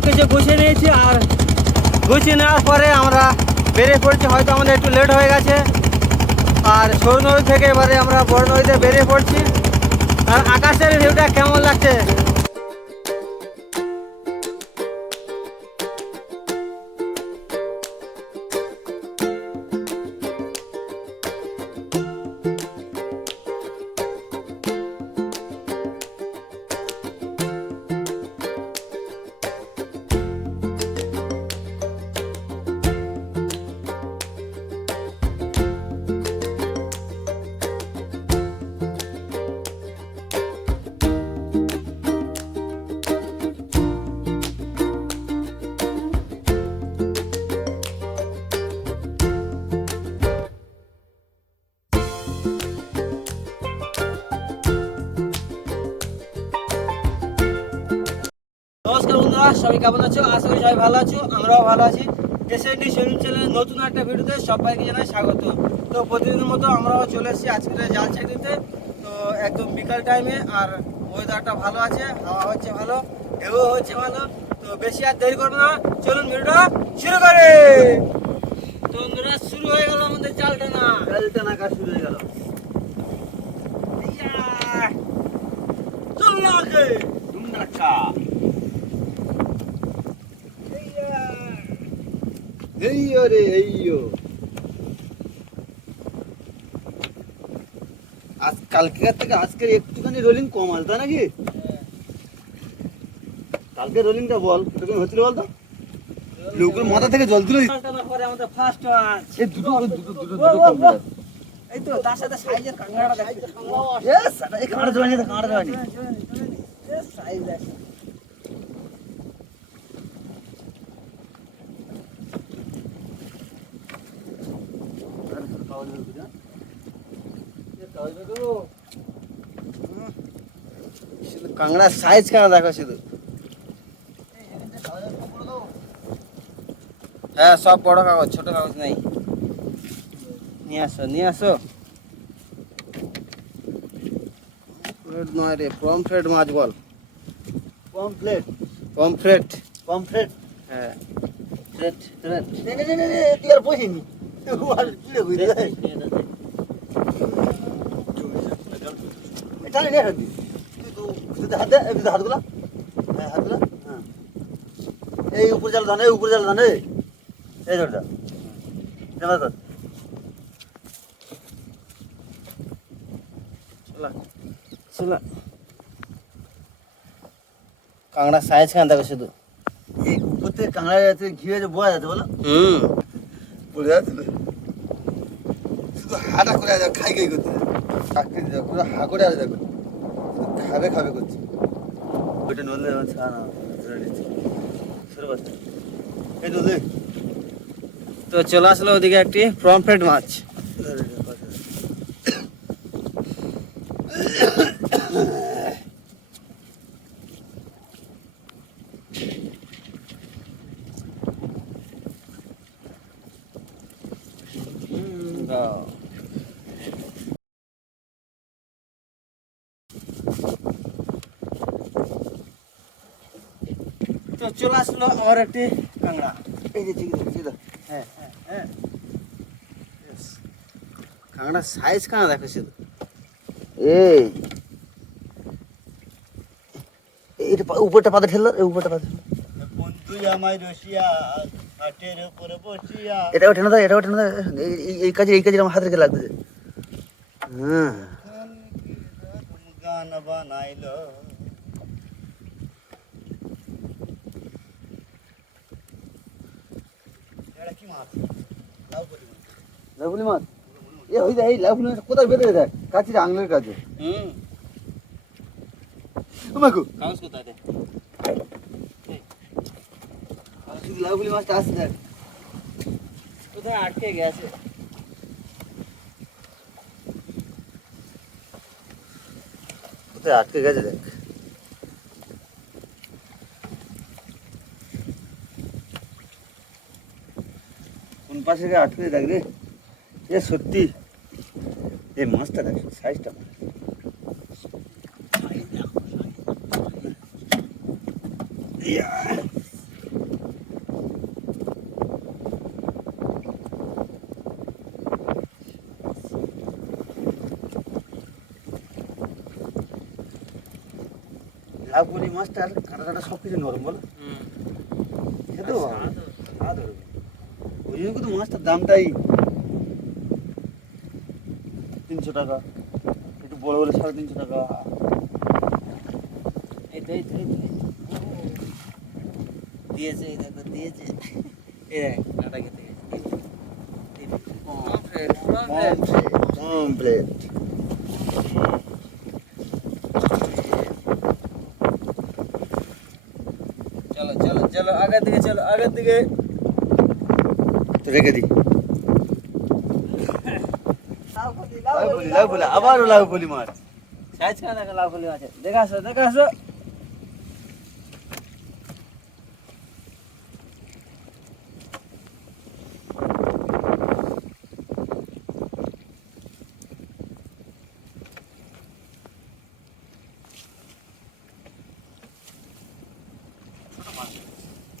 সব কিছু গুছিয়ে নিয়েছি আর গুছিয়ে নেওয়ার পরে আমরা বেরিয়ে পড়ছি, হয়তো আমাদের একটু লেট হয়ে গেছে। আর সরু নদী থেকে এবারে আমরা বড় নদীতে বেরিয়ে পড়ছি। আর আকাশের ভিউটা কেমন লাগছে? নমস্কার বন্ধুরা সবাই কেমন আছো? আশা করি সবাই ভালো আছো আমরাও ভালো আছি। ডেসেন্ডি শরীর চ্যানেলের নতুন একটা ভিডিওতে সবাইকে জানাই স্বাগত। তো প্রতিদিনের মতো আমরাও চলে এসেছি আজকে জাল ছেড়ে তো একদম বিকাল টাইমে আর ওয়েদারটা ভালো আছে হাওয়া হচ্ছে ভালো ঢেউ হচ্ছে ভালো তো বেশি আর দেরি করব না। চলুন ভিডিওটা শুরু করে। তো বন্ধুরা শুরু হয়ে গেল আমাদের জাল টানা জাল টানা কাজ শুরু হয়ে গেল! চল আগে। ধুমধাক্কা এইয়ো রে এইয়ো। আজ কালকের থেকে আজকের একটুখানি রোলিং কম আছে তাই নাকি? কালকে রোলিংটা বল কীরকম হচ্ছিল বল তো লোকের মাথা থেকে জল তুলে এই দুটো দুটো দুটো দুটো। এই তো তার সাথে সাইজের কাঁকড়াটা ইয়েস এই কাঁড়া জড়ানি কাঁড়া জড়ানি সাইজ আছে শুধু কাঁকড়ার সাইজ কেন দেখো শুধু? হ্যাঁ সব বড় কাগজ ছোট কাগজ নাই। নিয়ে আসো নিয়ে আসো। নয় রে পমফ্রেট মাছ বল। পমফ্লেট পমফ্রেট পমফ্রেট হ্যাঁ। ফ্রেট ফ্রেট নে নে নে নে তুই আর বসিনি এই উপর জাল ধান উপর জাল ধান এই ধরটা কাঁকড়া সাইজ কেন দেখো শুধু? এই উপর থেকে কাঁকড়া যাচ্ছে বোয়া যাচ্ছে বলো? হুম। যাচ্ছে না শুধু হাটা করে আছে খাই খাই করতে চাকরি দিতে পুরো হা করে দেখো শুধু খাবে খাবে করছে ওইটা নদলে ছাড়া না করছে এই তো চলে আসলো ওদিকে একটি পমফ্রেট মাছ তো চলে আসলো আমার একটি কাঁকড়া। এই যে হ্যাঁ হ্যাঁ হ্যাঁ। কাঁকড়ার সাইজ কেন দেখো শুধু। এই। এটা উপরটা পাতা ঠেললো উপরটা পাতা বন্ধু আমায় রসিয়া হাটের উপরে বসিয়া। এটাও ঠেলে দাও এটাও ঠেলে দাও। এই- কাজে এই কাজে আমার হাতে রেখে লাগতেছে হ্যাঁ গান বানাইলো? কি মাছ? লাউ মাছ। এ ওই দেখ এই লাভলি মাছ কোথায় বেঁধে দেখ কাছে আঙুলের কাছে। হুম। কাগজ কোথায় দে শুধু লাভলি মাছটা আসছে দেখ। কোথায় আটকে গেছে? কোথায় আটকে গেছে দেখ। পাশে গিয়ে আটকে দেখ রে। এ সত্যি। এই মাছটা দেখ সাইজটা লাভ মাছটার কাটা কাটা সব কিছু নরম বলো। খেতে ভালো ওই জন্য কিন্তু মাছটার দামটাই তিনশো টাকা। একটু বড় বড় সাড়ে তিনশো টাকা। দিয়েছে এই দেখো দিয়েছে। কাটা খেতে। কমপ্লেট চলো চলো চলো আগের দিকে চলো আগের দিকে। তো রেখে দিই। বলি, লাউ বলি বলি মাছ। সাইজ কেন লাউ লাভ হলে দেখাছো দেখে আসো দেখে আসো এ ওইটা দূরে আছে আমাদের ঝুড়ি টাকা ইয়ে নেই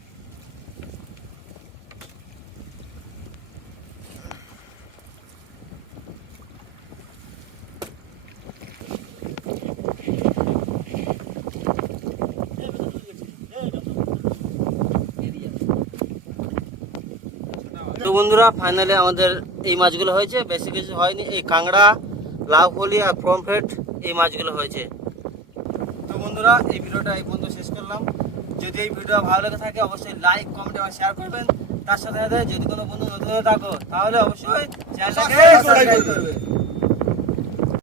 তো বন্ধুরা ফাইনালি আমাদের এই মাছগুলো হয়েছে। বেশি কিছু হয়নি। এই কাঁকড়া, লাউ ফলি আর পমফ্রেট এই মাছগুলো হয়েছে। তো বন্ধুরা, এই ভিডিওটা এই পর্যন্ত শেষ করলাম। যদি এই ভিডিও ভালো লেগে থাকে, অবশ্যই লাইক কমেন্ট এবং শেয়ার করবেন। তার সাথে সাথে যদি কোনো বন্ধু নতুন হয়ে থাকো, তাহলে অবশ্যই চ্যানেলটাকে